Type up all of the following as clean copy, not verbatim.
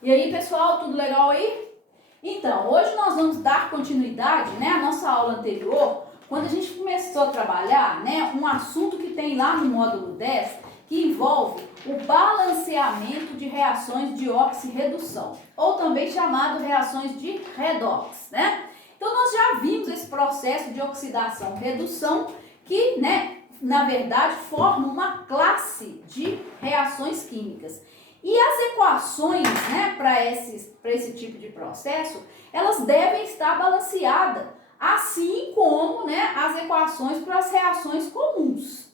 E aí, pessoal, tudo legal aí? Então, hoje nós vamos dar continuidade, né, à nossa aula anterior, quando a gente começou a trabalhar, né, um assunto que tem lá no módulo 10, que envolve o balanceamento de reações de oxirredução, ou também chamado reações de redox, né? Então, nós já vimos esse processo de oxidação-redução que, né, na verdade, forma uma classe de reações químicas. E as equações, né, para esse tipo de processo, elas devem estar balanceadas, assim como, né, as equações para as reações comuns.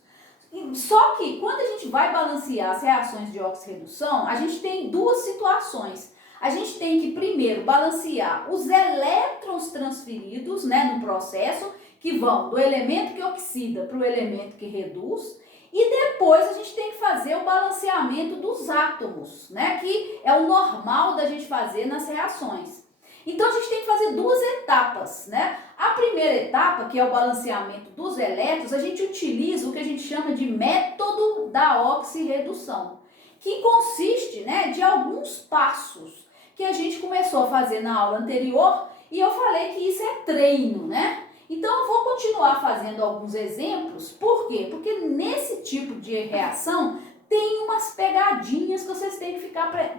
Só que quando a gente vai balancear as reações de oxirredução, a gente tem duas situações. A gente tem que primeiro balancear os elétrons transferidos, né, no processo, que vão do elemento que oxida para o elemento que reduz. E depois a gente tem que fazer o balanceamento dos átomos, né? Que é o normal da gente fazer nas reações. Então a gente tem que fazer duas etapas, né? A primeira etapa, que é o balanceamento dos elétrons, a gente utiliza o que a gente chama de método da oxirredução, que consiste, né, de alguns passos que a gente começou a fazer na aula anterior e eu falei que isso é treino, né? Então, eu vou continuar fazendo alguns exemplos. Por quê? Porque nesse tipo de reação tem umas pegadinhas que vocês têm que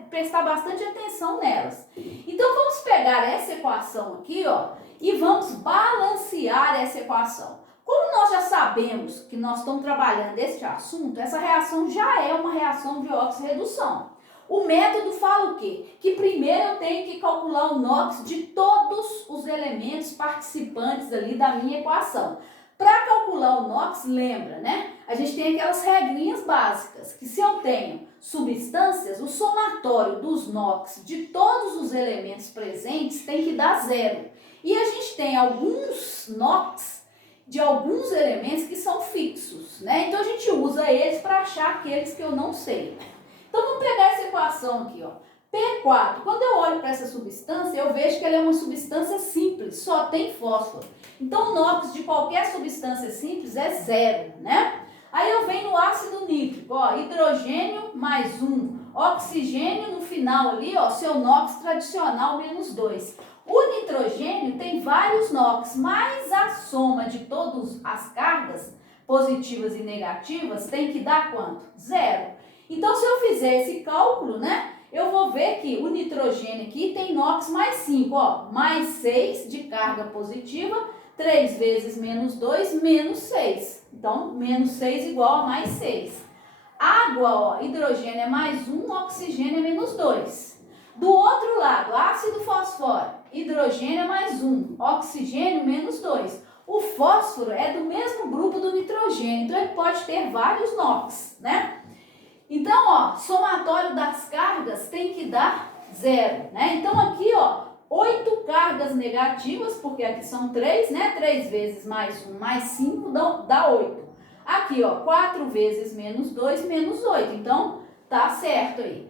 prestar bastante atenção nelas. Então, vamos pegar essa equação aqui, ó, e vamos balancear essa equação. Como nós já sabemos que nós estamos trabalhando este assunto, essa reação já é uma reação de oxirredução. O método fala o quê? Que primeiro eu tenho que calcular o NOx de todos os elementos participantes ali da minha equação. Para calcular o NOx, lembra, né? A gente tem aquelas regrinhas básicas, que se eu tenho substâncias, o somatório dos NOx de todos os elementos presentes tem que dar zero. E a gente tem alguns NOx de alguns elementos que são fixos, né? Então a gente usa eles para achar aqueles que eu não sei. Então, vamos pegar essa equação aqui, ó. P4, quando eu olho para essa substância, eu vejo que ela é uma substância simples, só tem fósforo. Então, o NOx de qualquer substância simples é zero, né? Aí eu venho no ácido nítrico, ó, hidrogênio mais 1, oxigênio no final ali, ó, seu NOx tradicional menos 2. O nitrogênio tem vários NOx, mas a soma de todas as cargas positivas e negativas tem que dar quanto? Zero. Então, se eu fizer esse cálculo, né, eu vou ver que o nitrogênio aqui tem NOx mais 5, ó, mais 6 de carga positiva, 3 vezes menos 2, menos 6. Então, menos 6 igual a mais 6. Água, ó, hidrogênio é mais 1, oxigênio é menos 2. Do outro lado, ácido fosfórico, hidrogênio é mais 1, oxigênio menos 2. O fósforo é do mesmo grupo do nitrogênio, então ele pode ter vários NOx, né? Então, ó, somatório das cargas tem que dar zero, né? Então, aqui, ó, 8 cargas negativas, porque aqui são 3, né? 3 vezes mais 1 mais 5 dá 8. Aqui, ó, 4 vezes menos 2, menos 8. Então, tá certo aí.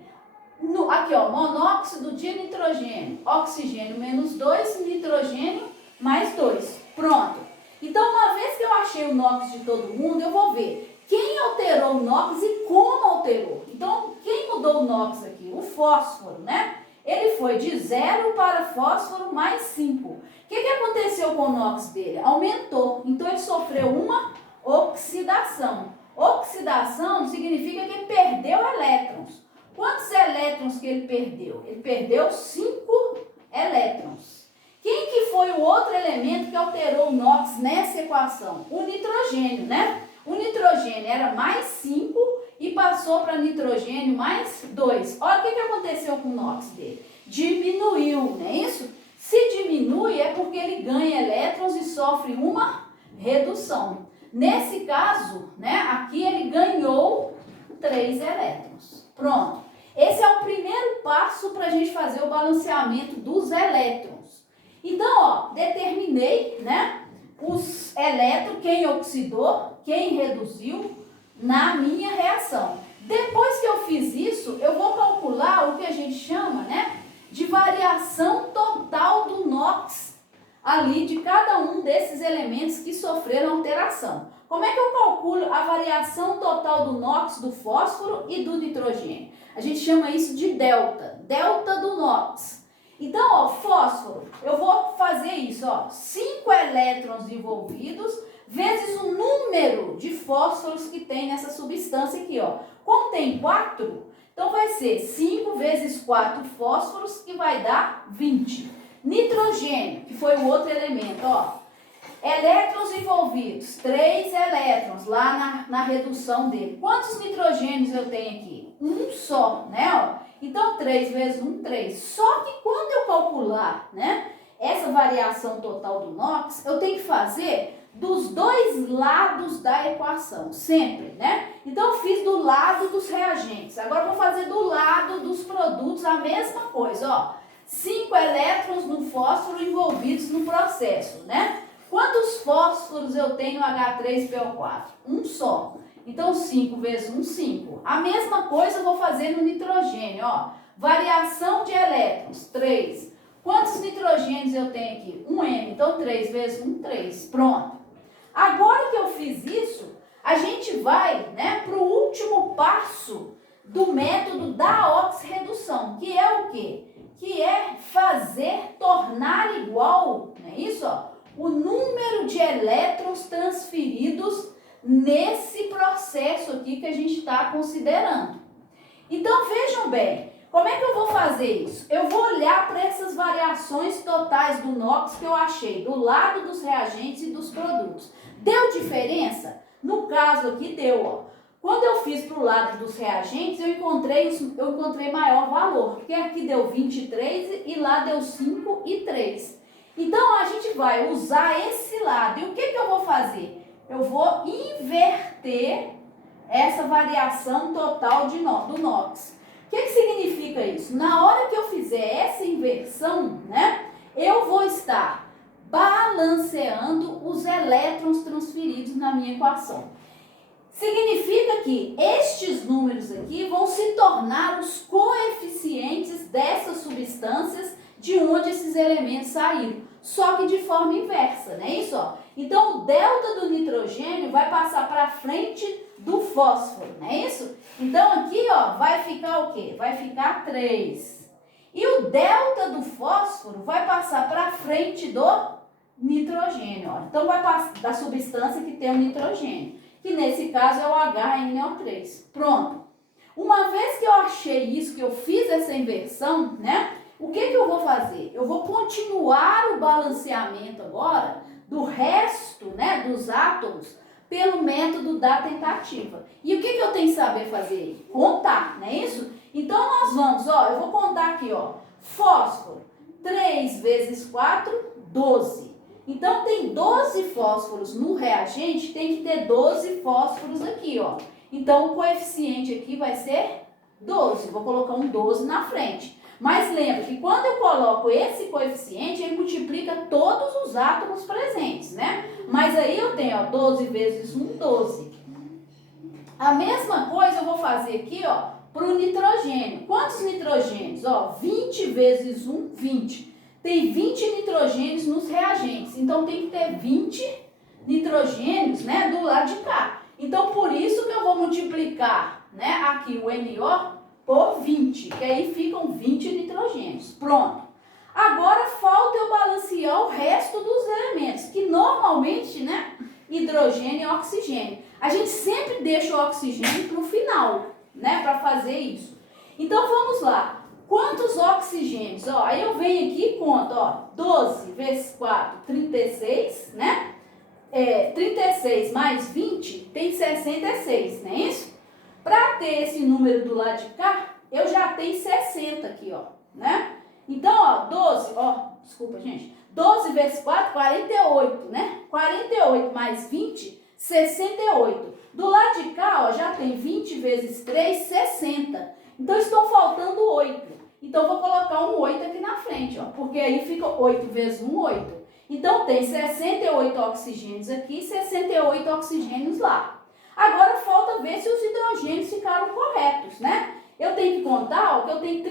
Aqui, ó, monóxido de nitrogênio, oxigênio menos 2, nitrogênio mais 2. Pronto. Então, uma vez que eu achei o NOx de todo mundo, eu vou ver quem alterou o NOx e como alterou. Então, quem mudou o NOx aqui? O fósforo, né? Ele foi de 0 para fósforo mais 5. O que aconteceu com o NOx dele? Aumentou. Então, ele sofreu uma oxidação. Oxidação significa que ele perdeu elétrons. Quantos elétrons que ele perdeu? Ele perdeu 5 elétrons. Quem que foi o outro elemento que alterou o NOx nessa equação? O nitrogênio, né? O nitrogênio era mais 5 e passou para nitrogênio mais 2. Olha o que aconteceu com o NOx dele. Diminuiu, não é isso? Se diminui é porque ele ganha elétrons e sofre uma redução. Nesse caso, né, aqui ele ganhou 3 elétrons. Pronto. Esse é o primeiro passo para a gente fazer o balanceamento dos elétrons. Então, ó, determinei, né, os elétrons, quem oxidou, quem reduziu na minha reação. Depois que eu fiz isso, eu vou calcular o que a gente chama, né, de variação total do NOx ali de cada um desses elementos que sofreram alteração. Como é que eu calculo a variação total do NOx, do fósforo e do nitrogênio? A gente chama isso de delta. delta do NOx. Então, ó, fósforo, eu vou fazer isso, ó, 5 elétrons envolvidos vezes o número de fósforos que tem nessa substância aqui, ó. Como tem 4, então vai ser 5 vezes 4 fósforos, que vai dar 20. Nitrogênio, que foi o outro elemento, ó. Elétrons envolvidos, 3 elétrons lá na redução dele. Quantos nitrogênios eu tenho aqui? Um só, né, ó. Então, 3 vezes 1, 3. Só que quando eu calcular, né, essa variação total do NOx, eu tenho que fazer dos dois lados da equação, sempre, né? Então, eu fiz do lado dos reagentes. Agora, eu vou fazer do lado dos produtos a mesma coisa, ó. 5 elétrons no fósforo envolvidos no processo, né? Quantos fósforos eu tenho no H3PO4? Um só. Então, 5 vezes 1, 5. A mesma coisa eu vou fazer no nitrogênio, ó. Variação de elétrons, 3. Quantos nitrogênios eu tenho aqui? 1M. Então, 3 vezes 1, 3. Pronto. Agora que eu fiz isso, a gente vai, né, para o último passo do método da oxirredução, que é o quê? Que é tornar igual, não é isso, ó? O número de elétrons transferidos nesse processo aqui que a gente está considerando. Então, vejam bem, como é que eu vou fazer isso? Eu vou olhar para essas variações totais do NOx que eu achei do lado dos reagentes e dos produtos. Deu diferença? No caso aqui deu, ó. Quando eu fiz para o lado dos reagentes, eu encontrei maior valor, porque aqui deu 23 e lá deu 5 e 3. Então, a gente vai usar esse lado. E o que eu vou fazer? Eu vou inverter essa variação total do NOx. O que significa isso? Na hora que eu fizer essa inversão, né, eu vou estar balanceando os elétrons transferidos na minha equação. Significa que estes números aqui vão se tornar os coeficientes dessas substâncias de onde esses elementos saíram, só que de forma inversa, não é isso? Ó? Então, o delta do nitrogênio vai passar para frente do fósforo, não é isso? Então, aqui, ó, vai ficar o quê? Vai ficar 3. E o delta do fósforo vai passar para frente do nitrogênio, ó. Então, vai passar da substância que tem o nitrogênio, que nesse caso é o HNO3. Pronto. Uma vez que eu achei isso, que eu fiz essa inversão, né? O que eu vou fazer? Eu vou continuar o balanceamento agora do resto, né, dos átomos pelo método da tentativa. E o que eu tenho que saber fazer? Contar, não é isso? Então, nós vamos, ó, eu vou contar aqui, ó, fósforo, 3 vezes 4, 12. Então, tem 12 fósforos no reagente, tem que ter 12 fósforos aqui, ó. Então, o coeficiente aqui vai ser 12. Vou colocar um 12 na frente. Mas lembra que quando eu coloco esse coeficiente, ele multiplica todos os átomos presentes, né? Mas aí eu tenho, ó, 12 vezes 1, 12. A mesma coisa eu vou fazer aqui, ó, para o nitrogênio. Quantos nitrogênios? Ó, 20 vezes 1, 20. Tem 20 nitrogênios nos reagentes. Então, tem que ter 20 nitrogênios, né, do lado de cá. Então, por isso que eu vou multiplicar, né, aqui o NO por 20, que aí ficam 20 nitrogênios. Pronto. Agora falta eu balancear o resto dos elementos, que normalmente, né, hidrogênio e oxigênio. A gente sempre deixa o oxigênio para o final, né, para fazer isso. Então, vamos lá. Quantos oxigênios? Ó, aí eu venho aqui e conto, ó, 12 vezes 4, 36, né? 36 mais 20 tem 66, não é isso? Para ter esse número do lado de cá, eu já tenho 60 aqui, ó, né? Então, ó, 12, ó, desculpa, gente. 12 vezes 4, 48, né? 48 mais 20, 68. Do lado de cá, ó, já tem 20 vezes 3, 60. Então, estão faltando 8. Então, eu vou colocar um 8 aqui na frente, ó, porque aí fica 8 vezes 1, 8. Então, tem 68 oxigênios aqui e 68 oxigênios lá. Agora, falta ver se os hidrogênios ficaram corretos, né? Eu tenho que contar, ó, que eu tenho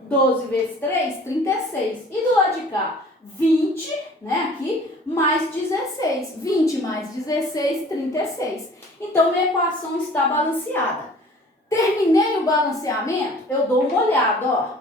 12 vezes 3, 36. E do lado de cá, 20, né, aqui, mais 16. 20 mais 16, 36. Então, minha equação está balanceada. Terminei o balanceamento, eu dou uma olhada, ó.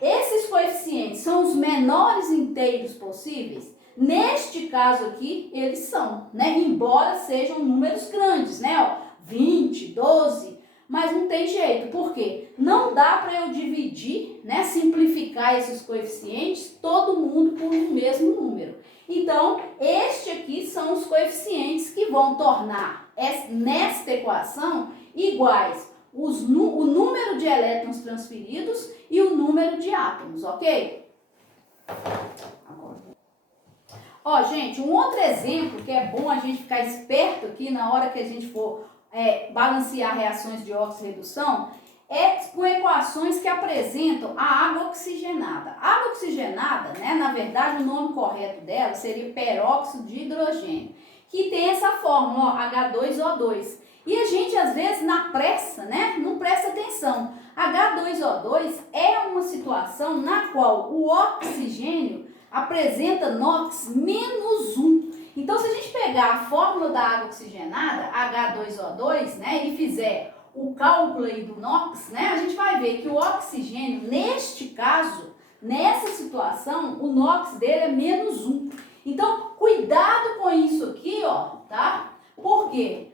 Esses coeficientes são os menores inteiros possíveis? Neste caso aqui, eles são, né? Embora sejam números grandes, né? Ó, 20, 12, mas não tem jeito. Por quê? Não dá para eu dividir, né? Simplificar esses coeficientes, todo mundo por um mesmo número. Então, este aqui são os coeficientes que vão tornar nesta equação iguais o número de elétrons transferidos e o número de átomos, ok? Ó, gente, um outro exemplo que é bom a gente ficar esperto aqui na hora que a gente for balancear reações de oxirredução é com equações que apresentam a água oxigenada. A água oxigenada, né, na verdade, o nome correto dela seria peróxido de hidrogênio, que tem essa fórmula, ó, H2O2. E a gente, às vezes, na pressa, né, não presta atenção. H2O2 é uma situação na qual o oxigênio apresenta NOx -1. Então, se a gente pegar a fórmula da água oxigenada, H2O2, né, e fizer o cálculo aí do NOx, né, a gente vai ver que o oxigênio, neste caso, nessa situação, o NOx dele é -1. Então, cuidado com isso aqui, ó, tá? Por quê?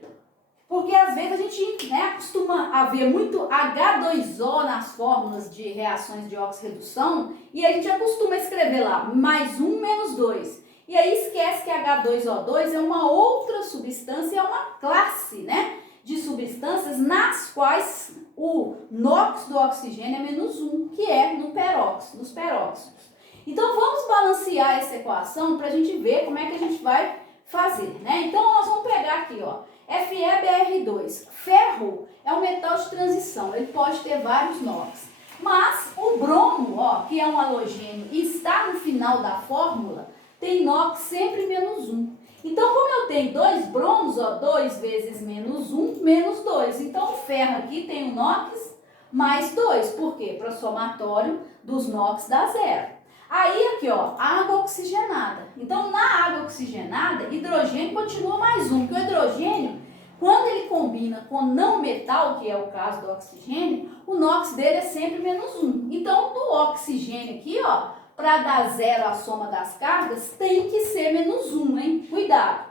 Porque às vezes a gente, né, costuma haver muito H2O nas fórmulas de reações de oxirredução e a gente acostuma escrever lá +1 - 2. E aí esquece que H2O2 é uma outra substância, é uma classe, né, de substâncias nas quais o NOx do oxigênio é -1, que é nos peróxidos. Então vamos balancear essa equação para a gente ver como é que a gente vai fazer, né? Então nós vamos pegar aqui, ó, FeBr2. Ferro é um metal de transição, ele pode ter vários NOx. Mas o bromo, ó, que é um halogênio e está no final da fórmula, tem NOx sempre -1. Então, como eu tenho dois bromos, ó, 2 vezes -1, -2. Então, o ferro aqui tem o NOx mais 2. Por quê? Para o somatório dos NOx dá 0. Aí aqui, ó, água oxigenada. Então, na água oxigenada, hidrogênio continua +1, porque o hidrogênio, quando ele combina com não metal, que é o caso do oxigênio, o NOx dele é sempre -1. Então, do oxigênio aqui, ó, para dar 0 a soma das cargas, tem que ser -1, hein? Cuidado.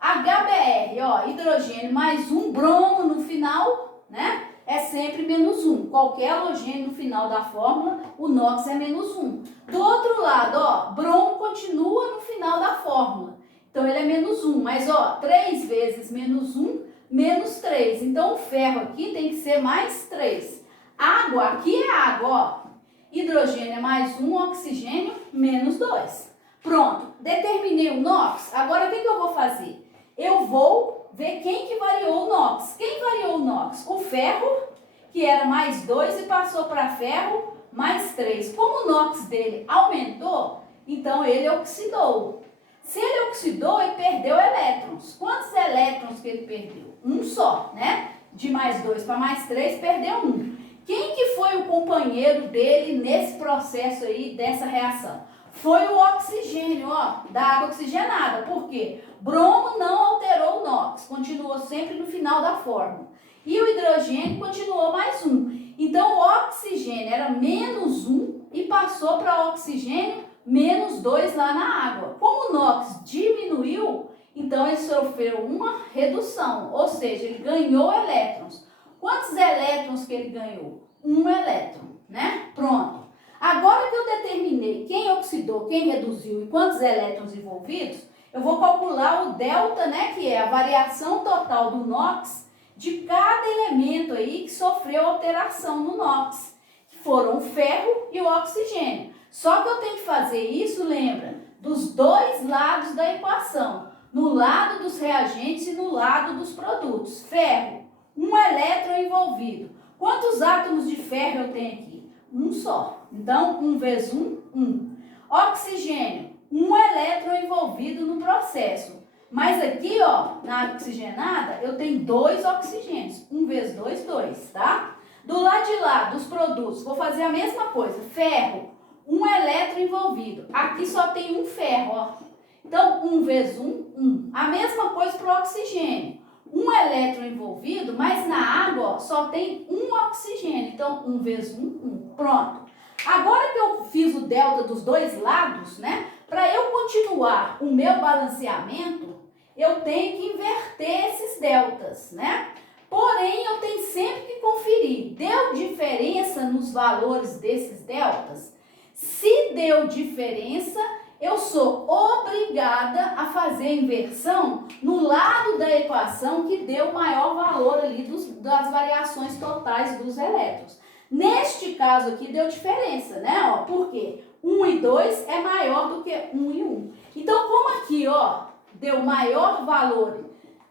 HBr, ó, hidrogênio +1, bromo no final, né? É sempre -1. Qualquer halogênio no final da fórmula, o NOx é -1. Do outro lado, ó, bromo continua no final da fórmula. Então, ele é -1. Mas, ó, 3 vezes -1, -3. Então, o ferro aqui tem que ser mais 3. Água, aqui é água, ó. Hidrogênio é +1, oxigênio -2. Pronto, determinei o NOx. Agora, o que eu vou fazer? Eu vou ver quem que variou o NOx. Quem variou o NOx? O ferro, que era +2 e passou para ferro +3. Como o NOx dele aumentou, então ele oxidou. Se ele oxidou, ele perdeu elétrons. Quantos elétrons que ele perdeu? Um só, né? De +2 para +3, perdeu 1. Quem que foi o companheiro dele nesse processo aí, dessa reação? Foi o oxigênio, ó, da água oxigenada. Por quê? Bromo não alterou o NOx, continuou sempre no final da fórmula. E o hidrogênio continuou +1. Então, o oxigênio era -1 e passou para oxigênio -2 lá na água. Como o NOx diminuiu, então ele sofreu uma redução, ou seja, ele ganhou elétrons. Quantos elétrons que ele ganhou? 1 elétron, né? Pronto. Agora que eu determinei quem oxidou, quem reduziu e quantos elétrons envolvidos, eu vou calcular o delta, né? Que é a variação total do NOx de cada elemento aí que sofreu alteração no NOx, que foram o ferro e o oxigênio. Só que eu tenho que fazer isso, lembra, dos dois lados da equação, no lado dos reagentes e no lado dos produtos. Ferro, 1 elétron envolvido. Quantos átomos de ferro eu tenho aqui? Um só. Então, 1 vezes 1, 1. Oxigênio, 1 elétron envolvido no processo. Mas aqui, ó, na água oxigenada, eu tenho 2 oxigênios. 1 vezes 2, 2, tá? Do lado de lá, dos produtos, vou fazer a mesma coisa. Ferro, 1 elétron envolvido. Aqui só tem um ferro, ó. Então, 1 vezes 1, 1. A mesma coisa para o oxigênio. um elétron envolvido, mas na água, ó, só tem um oxigênio. Então, 1 vezes 1, 1. Pronto. Agora que eu fiz o delta dos dois lados, né? Para eu continuar o meu balanceamento, eu tenho que inverter esses deltas, né? Porém, eu tenho sempre que conferir, deu diferença nos valores desses deltas? Se deu diferença, eu sou obrigada a fazer a inversão no lado da equação que deu o maior valor ali das variações totais dos elétrons. Neste caso aqui deu diferença, né? Ó, por quê? 1 e 2 é maior do que 1 e 1. Então, como aqui, ó, deu maior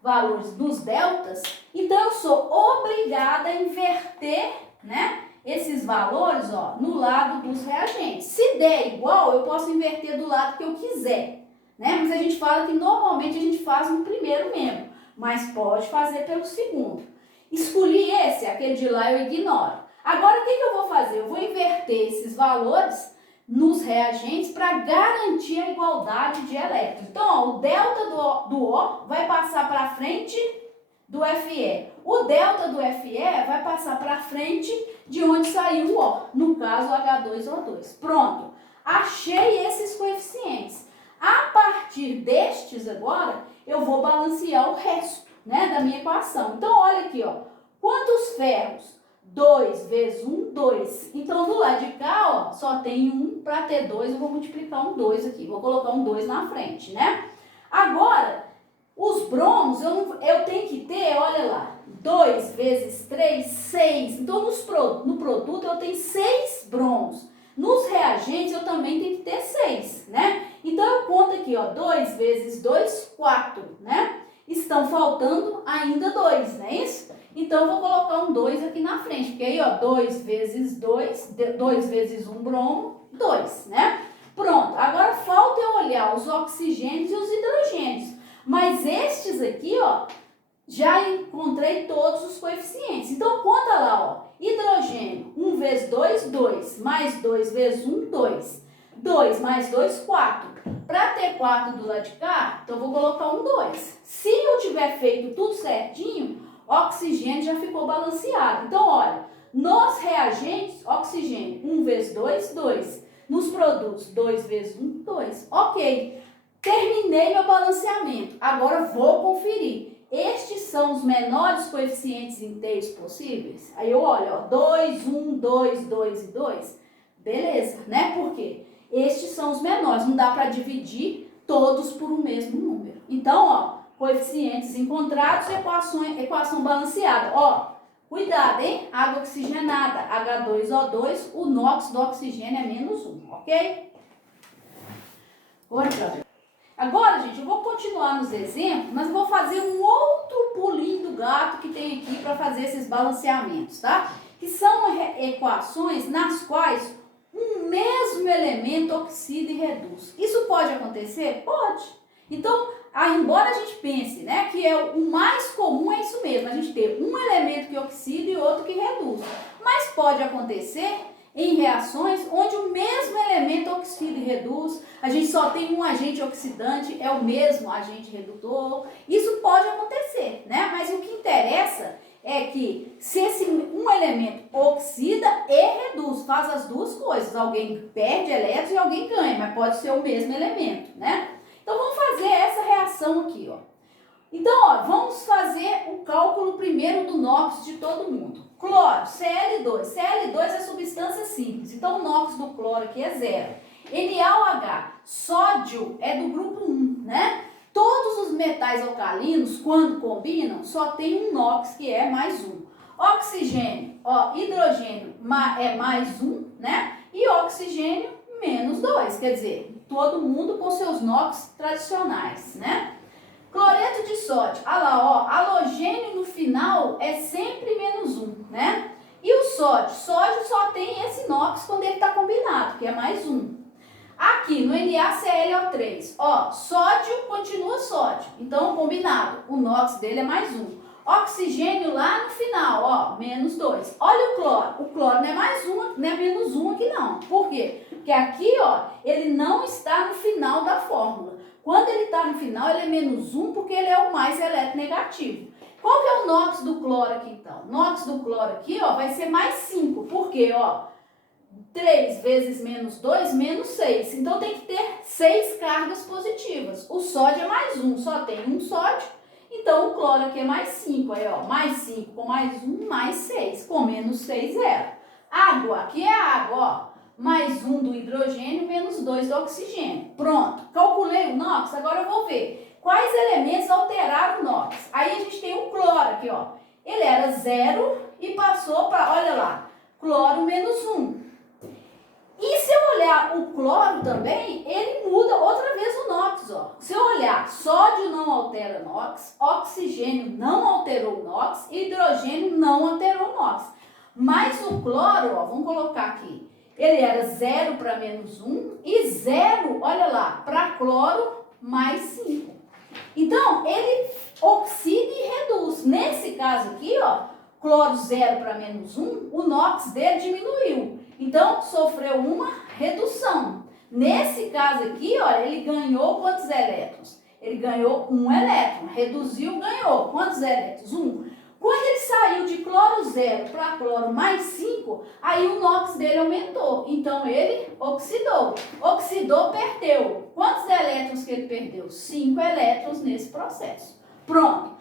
valores dos deltas, então eu sou obrigada a inverter, né, esses valores, ó, no lado dos reagentes. Se der igual, eu posso inverter do lado que eu quiser, né? Mas a gente fala que normalmente a gente faz no primeiro membro, mas pode fazer pelo segundo. Escolhi esse, aquele de lá eu ignoro. Agora, o que eu vou fazer? Eu vou inverter esses valores nos reagentes para garantir a igualdade de elétrons. Então, ó, o delta do O vai passar para frente do Fe. O delta do Fe vai passar para frente de onde saiu o O, no caso H2O2. Pronto, achei esses coeficientes. A partir destes agora, eu vou balancear o resto, né, da minha equação. Então, olha aqui, ó, quantos ferros? 2 vezes 1, 2. Então, do lado de cá, ó, só tem 1. Para ter 2, eu vou multiplicar um 2 aqui. Vou colocar um 2 na frente, né? Agora, os bromos, eu tenho que ter, olha lá, 2 vezes 3, 6. Então, no produto, eu tenho 6 bromos. Nos reagentes, eu também tenho que ter 6, né? Então, eu conto aqui, ó, 2 vezes 2, 4, né? Estão faltando ainda 2, não é isso? Então, eu vou colocar um 2 aqui na frente, porque aí, ó, 2 vezes 2, 2 vezes 1 bromo, 2, né? Pronto, agora falta eu olhar os oxigênios e os hidrogênios. Mas estes aqui, ó, já encontrei todos os coeficientes. Então, conta lá, ó, hidrogênio, 1 vezes 2, 2, mais 2 vezes 1, 2. 2 mais 2, 4. Para ter 4 do lado de cá, então eu vou colocar um 2. Se eu tiver feito tudo certinho, oxigênio já ficou balanceado. Então, olha, nos reagentes, oxigênio, 1 vezes 2, 2. Nos produtos, 2 vezes 1, 2. Ok, terminei meu balanceamento. Agora vou conferir. Estes são os menores coeficientes inteiros possíveis? Aí eu olho, ó, 2, 1, 2, 2 e 2. Beleza, né? Por quê? Estes são os menores, não dá para dividir todos por um mesmo número. Então, ó, coeficientes encontrados, equação balanceada. Ó, cuidado, hein? Água oxigenada, H2O2, o NOx do oxigênio é menos 1, ok? Agora, gente, eu vou continuar nos exemplos, mas vou fazer um outro pulinho do gato que tem aqui para fazer esses balanceamentos, tá? Que são equações nas quais um mesmo elemento oxida e reduz. Isso pode acontecer? Pode. Então, embora a gente pense, né, que o mais comum é isso mesmo, a gente ter um elemento que oxida e outro que reduz. Mas pode acontecer em reações onde o mesmo elemento oxida e reduz, a gente só tem um agente oxidante, é o mesmo agente redutor. Isso pode acontecer, né? Mas o que interessa é que se um elemento oxida e reduz, faz as duas coisas, alguém perde elétrons e alguém ganha, mas pode ser o mesmo elemento, né? Então, vamos fazer essa reação aqui, ó. Então, ó, vamos fazer o cálculo primeiro do NOx de todo mundo. Cloro, Cl2. Cl2 é substância simples, então o NOx do cloro aqui é 0. NaOH, sódio é do grupo 1, né? Todos os metais alcalinos, quando combinam, só tem um NOx, que é mais 1. Oxigênio, ó, hidrogênio é mais 1, né? E oxigênio, menos 2, quer dizer, todo mundo com seus NOx tradicionais, né? Cloreto de sódio, olha lá, ó, halogênio no final é sempre menos 1, né? E o sódio? Sódio só tem esse NOx quando ele está combinado, que é mais 1. Aqui no NaClO3, ó, sódio continua sódio, então combinado, o NOx dele é mais 1. Oxigênio lá no final, ó, menos 2. Olha o cloro não é mais 1, não é menos 1 aqui não. Por quê? Porque aqui, ó, ele não está no final da fórmula. Quando ele está no final, ele é menos 1 porque ele é o mais eletronegativo. Qual que é o NOx do cloro aqui, então? O NOx do cloro aqui, ó, vai ser mais 5. Por quê, ó? 3 vezes menos 2, menos 6. Então, tem que ter 6 cargas positivas. O sódio é mais 1, só tem um sódio. Então, o cloro aqui é mais 5. Aí, ó, mais 5 com mais 1, mais 6. Com menos 6, 0. Água, aqui é água, ó. Mais 1 do hidrogênio, menos 2 do oxigênio. Pronto. Calculei o NOx, agora eu vou ver quais elementos alteraram o NOx. Aí, a gente tem o cloro aqui, ó. Ele era 0 e passou para, olha lá, cloro menos 1. E se eu olhar o cloro também, ele muda outra vez o NOx, ó. Se eu olhar, sódio não altera NOx, oxigênio não alterou NOx, hidrogênio não alterou NOx. Mas o cloro, ó, vamos colocar aqui, ele era 0 para menos 1 e 0, olha lá, para cloro mais 5. Então, ele oxida e reduz. Nesse caso aqui, ó, cloro 0 para menos 1, o NOx dele diminuiu. Então, sofreu uma redução. Nesse caso aqui, olha, ele ganhou quantos elétrons? Ele ganhou 1 elétron. Reduziu, ganhou. Quantos elétrons? 1. Quando ele saiu de cloro 0 para cloro mais 5, aí o NOx dele aumentou. Então, ele oxidou. Oxidou, perdeu. Quantos elétrons que ele perdeu? 5 elétrons nesse processo. Pronto.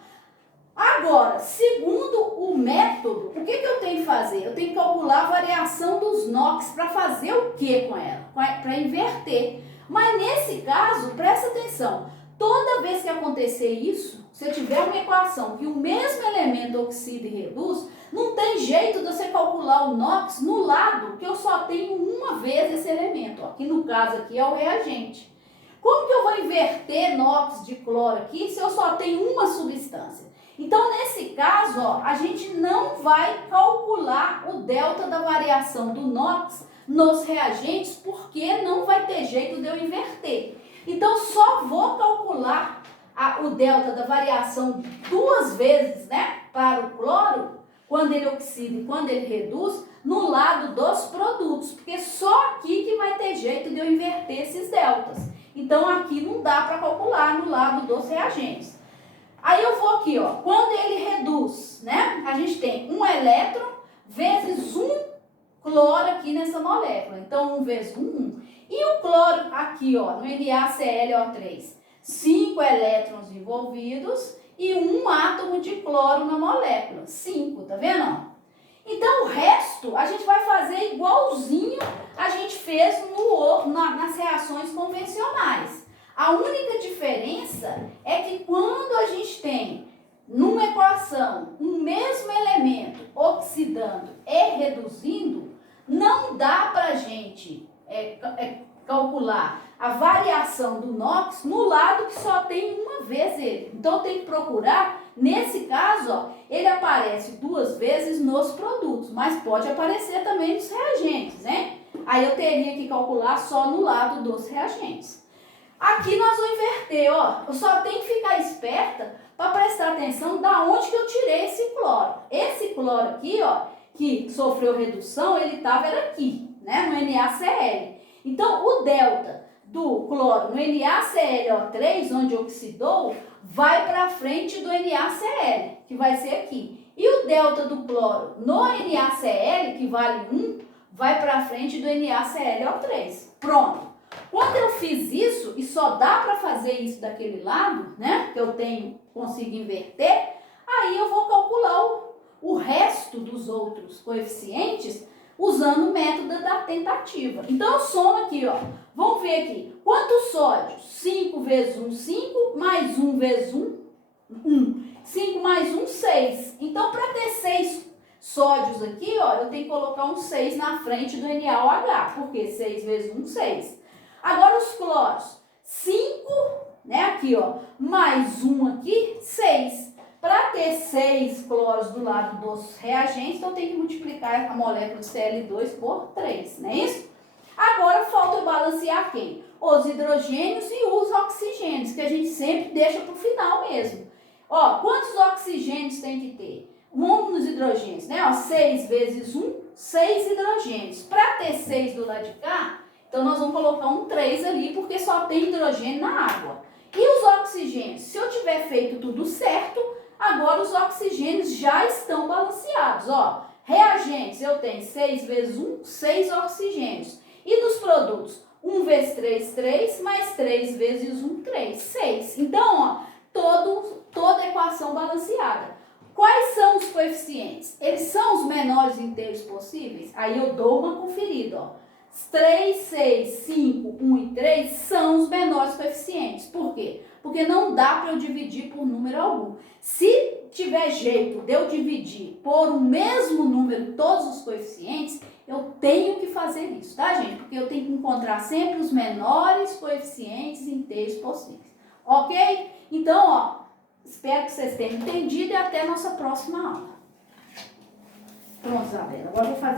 Agora, segundo o método, o que eu tenho que fazer? Eu tenho que calcular a variação dos NOx para fazer o que com ela? Para inverter. Mas nesse caso, presta atenção, toda vez que acontecer isso, se eu tiver uma equação que o mesmo elemento oxida e reduz, não tem jeito de você calcular o NOx no lado que eu só tenho uma vez esse elemento, ó, que no caso aqui é o reagente. Como que eu vou inverter NOx de cloro aqui se eu só tenho uma substância? Então, nesse caso, ó, a gente não vai calcular o delta da variação do NOx nos reagentes, porque não vai ter jeito de eu inverter. Então, só vou calcular o delta da variação 2 vezes, né, para o cloro, quando ele oxida e quando ele reduz, no lado dos produtos, porque só aqui que vai ter jeito de eu inverter esses deltas. Então, aqui não dá para calcular no lado dos reagentes. Aí eu vou aqui, ó, quando ele reduz, né, a gente tem um elétron vezes um cloro aqui nessa molécula. Então, 1 vezes 1. E o cloro aqui, ó, no NaClO3, 5 elétrons envolvidos e um átomo de cloro na molécula, 5, tá vendo? Então, o resto a gente vai fazer igualzinho a gente fez nas reações convencionais. A única diferença é que quando a gente tem numa equação um mesmo elemento oxidando e reduzindo, não dá para a gente calcular a variação do NOx no lado que só tem uma vez ele. Então, tem que procurar, nesse caso, ó, ele aparece 2 vezes nos produtos, mas pode aparecer também nos reagentes, né? Aí eu teria que calcular só no lado dos reagentes. Aqui nós vamos inverter, ó. Eu só tenho que ficar esperta para prestar atenção da onde que eu tirei esse cloro. Esse cloro aqui, ó, que sofreu redução, ele estava aqui, né, no NaCl. Então, o delta do cloro no NaClO3, onde oxidou, vai para frente do NaCl, que vai ser aqui. E o delta do cloro no NaCl, que vale 1, vai para frente do NaClO3. Pronto. Quando eu fiz isso, e só dá para fazer isso daquele lado, né, que eu consigo inverter, aí eu vou calcular o resto dos outros coeficientes usando o método da tentativa. Então, eu somo aqui, ó. Vamos ver aqui. Quanto sódio? 5 vezes 1, 5, mais 1 vezes 1, 1. 5 mais 1, 6. Então, para ter 6 sódios aqui, ó, eu tenho que colocar um 6 na frente do NaOH, porque 6 vezes 1, 6. Agora os cloros, 5, né, aqui, ó, mais 1 aqui, 6. Para ter 6 cloros do lado dos reagentes, então eu tenho que multiplicar a molécula de Cl2 por 3, não é isso? Agora falta eu balancear quem? Os hidrogênios e os oxigênios, que a gente sempre deixa para o final mesmo. Ó, quantos oxigênios tem que ter? Vamos nos hidrogênios, né? Ó, 6 vezes 1, 6 hidrogênios. Para ter 6 do lado de cá, então nós vamos colocar um 3 ali, porque só tem hidrogênio na água. E os oxigênios? Se eu tiver feito tudo certo, Agora os oxigênios já estão balanceados, ó. Reagentes, eu tenho 6 vezes 1, 6 oxigênios. E dos produtos, 1 vezes 3, 3, mais 3 vezes 1, 3, 6. Então, ó, toda a equação balanceada. Quais são os coeficientes? Eles são os menores inteiros possíveis? Aí eu dou uma conferida, ó. 3, 6, 5, 1 e 3 são os menores coeficientes. Por quê? Porque não dá para eu dividir por número algum. Se tiver jeito de eu dividir por o mesmo número todos os coeficientes, eu tenho que fazer isso, tá, gente? Porque eu tenho que encontrar sempre os menores coeficientes inteiros possíveis. Ok? Então, ó, espero que vocês tenham entendido e até a nossa próxima aula. Pronto, Isabela. Agora eu vou fazer